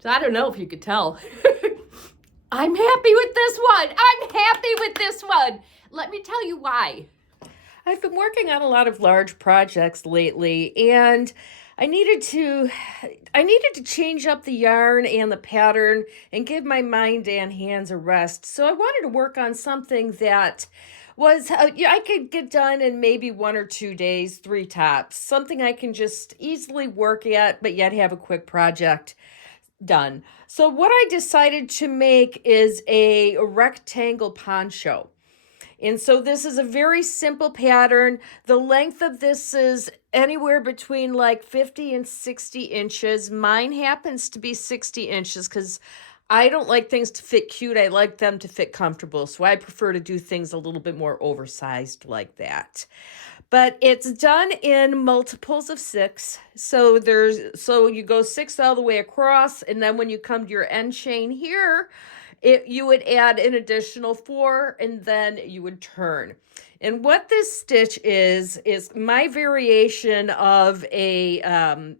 So I don't know if you could tell. I'm happy with this one. I'm happy with this one. Let me tell you why. I've been working on a lot of large projects lately, and I needed to change up the yarn and the pattern and give my mind and hands a rest. So I wanted to work on something that was I could get done in maybe 1 or 2 days, 3 tops. Something I can just easily work at, but yet have a quick project done. So what I decided to make is a rectangle poncho. And so this is a very simple pattern. The length of this is anywhere between like 50 and 60 inches. Mine happens to be 60 inches because I don't like things to fit cute. I like them to fit comfortable. So I prefer to do things a little bit more oversized like that. But it's done in multiples of 6. So you go 6 all the way across, and then when you come to your end chain here, you would add an additional 4, and then you would turn. And what this stitch is my variation of I don't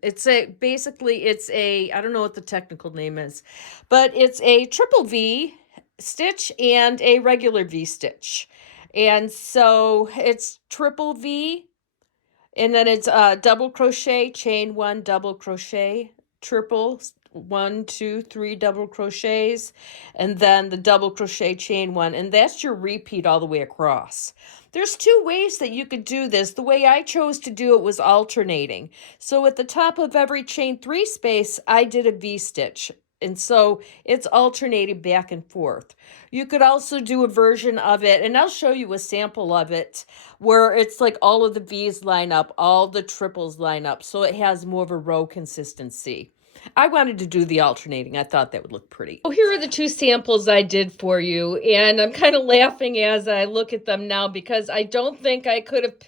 know what the technical name is, but it's a triple V stitch and a regular V stitch. And so it's triple V, and then it's double crochet, chain 1, double crochet, triple 1, 2, 3 double crochets, and then the double crochet, chain 1, and that's your repeat all the way across. There's 2 ways that you could do this. The way I chose to do it was alternating. So at the top of every chain 3 space, I did a V stitch. And so it's alternating back and forth. You could also do a version of it, and I'll show you a sample of it, where it's like all of the V's line up, all the triples line up, so it has more of a row consistency. I wanted to do the alternating. I thought that would look pretty. Oh, here are the 2 samples I did for you, and I'm kind of laughing as I look at them now because I don't think I could have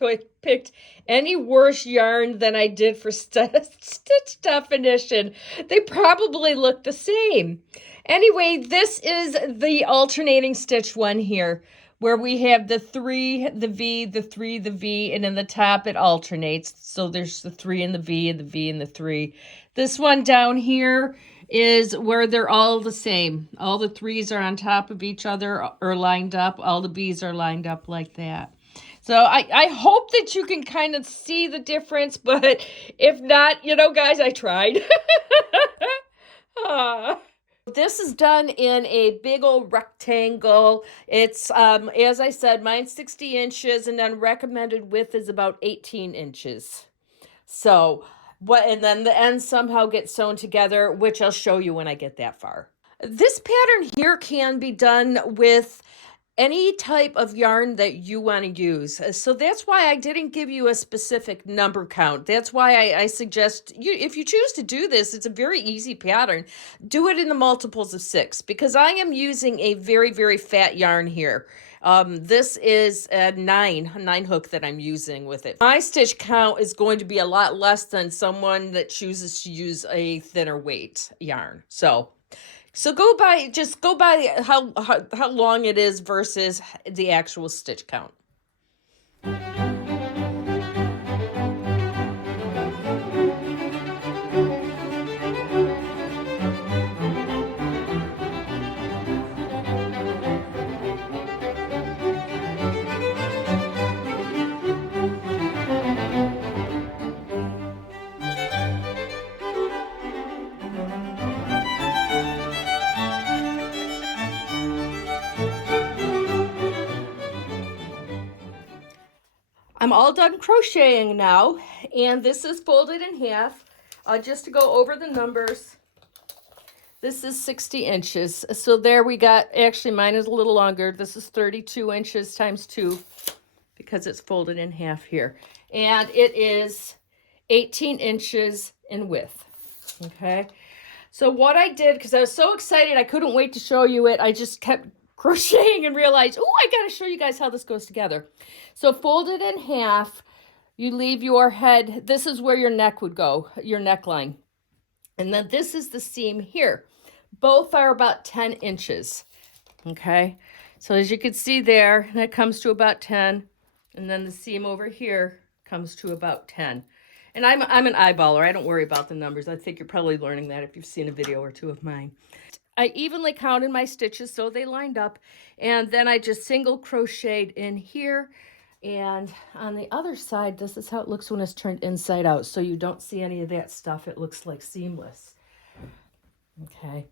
picked any worse yarn than I did for stitch definition. They probably look the same. Anyway, this is the alternating stitch one here, where we have the 3, the V, the 3, the V, and in the top it alternates. So there's the 3 and the V and the V and the 3. This one down here is where they're all the same. All the 3s are on top of each other or lined up. All the V's are lined up like that. So I hope that you can kind of see the difference, but if not, guys, I tried. This is done in a big old rectangle. It's, as I said, mine's 60 inches, and then recommended width is about 18 inches. So, and then the ends somehow get sewn together, which I'll show you when I get that far. This pattern here can be done with any type of yarn that you want to use. So that's why I didn't give you a specific number count. That's why I suggest if you choose to do this, it's a very easy pattern. Do it in the multiples of 6, because I am using a very, very fat yarn here. This is a 9 hook that I'm using with it. My stitch count is going to be a lot less than someone that chooses to use a thinner weight yarn. So go by how long it is versus the actual stitch count. I'm all done crocheting now, and this is folded in half. Just to go over the numbers, this is 60 inches. So there we got, actually mine is a little longer. This is 32 inches times 2 because it's folded in half here. And it is 18 inches in width, okay? So what I did, because I was so excited, I couldn't wait to show you it, I just kept crocheting and realized, oh, I gotta show you guys how this goes together. So fold it in half, you leave your head, this is where your neck would go, your neckline. And then this is the seam here. Both are about 10 inches, okay? So as you can see there, that comes to about 10, and then the seam over here comes to about 10. And I'm an eyeballer. I don't worry about the numbers. I think you're probably learning that if you've seen a video or two of mine. I evenly counted my stitches so they lined up, and then I just single crocheted in here. And on the other side, this is how it looks when it's turned inside out, so you don't see any of that stuff. It looks like seamless. Okay,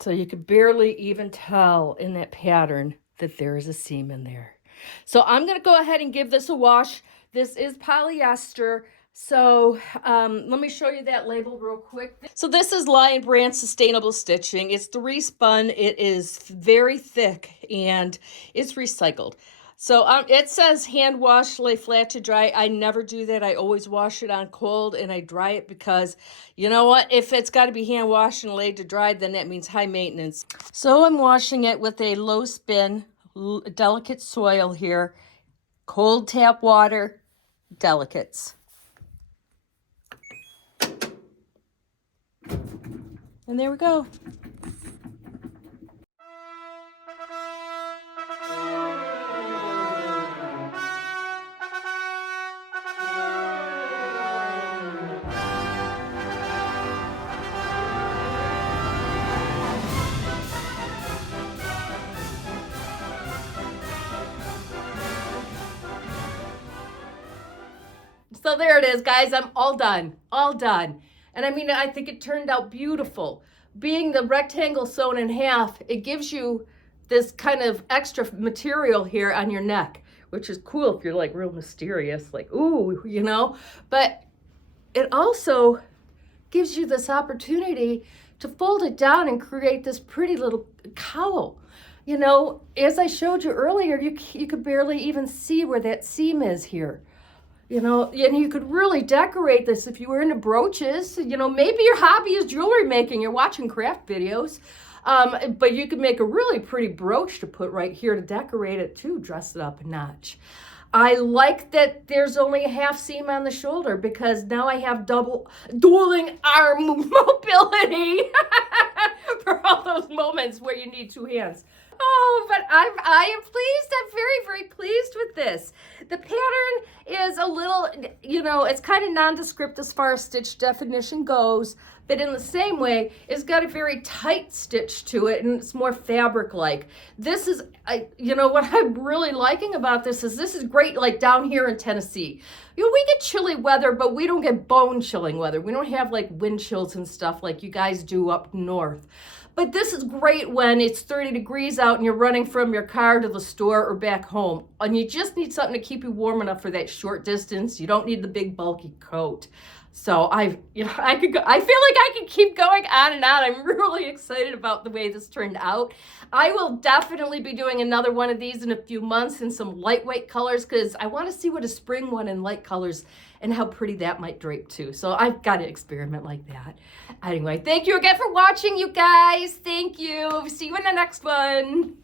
so you could barely even tell in that pattern that there is a seam in there. So I'm going to go ahead and give this a wash. This is polyester. So let me show you that label real quick. So this is Lion Brand Sustainable Stitching. It's the re-spun. It is very thick and it's recycled. So it says hand wash, lay flat to dry. I never do that. I always wash it on cold and I dry it because you know what? If it's got to be hand washed and laid to dry, then that means high maintenance. So I'm washing it with a low spin, delicate soil here, cold tap water, delicates. And there we go. So there it is, guys. I'm all done. All done. And I mean, I think it turned out beautiful. Being the rectangle sewn in half, it gives you this kind of extra material here on your neck, which is cool if you're like real mysterious, like, ooh, you know. But it also gives you this opportunity to fold it down and create this pretty little cowl. You know, as I showed you earlier, you could barely even see where that seam is here. You know, and you could really decorate this if you were into brooches. You know, maybe your hobby is jewelry making. You're watching craft videos. But you could make a really pretty brooch to put right here to decorate it too, dress it up a notch. I like that there's only a half seam on the shoulder because now I have dueling arm mobility for all those moments where you need two hands. Oh, but I am pleased. I'm very, very pleased with this. The pattern is a little, you know, it's kind of nondescript as far as stitch definition goes, but in the same way, it's got a very tight stitch to it, and it's more fabric-like. This is, you know, what I'm really liking about this is great, like down here in Tennessee. You know, we get chilly weather, but we don't get bone-chilling weather. We don't have like wind chills and stuff like you guys do up north. But this is great when it's 30 degrees out and you're running from your car to the store or back home. And you just need something to keep you warm enough for that short distance. You don't need the big bulky coat. So I feel like I could keep going on and on. I'm really excited about the way this turned out. I will definitely be doing another one of these in a few months in some lightweight colors because I want to see what a spring one in light colors and how pretty that might drape too. So I've got to experiment like that. Anyway, thank you again for watching, you guys. Thank you. See you in the next one.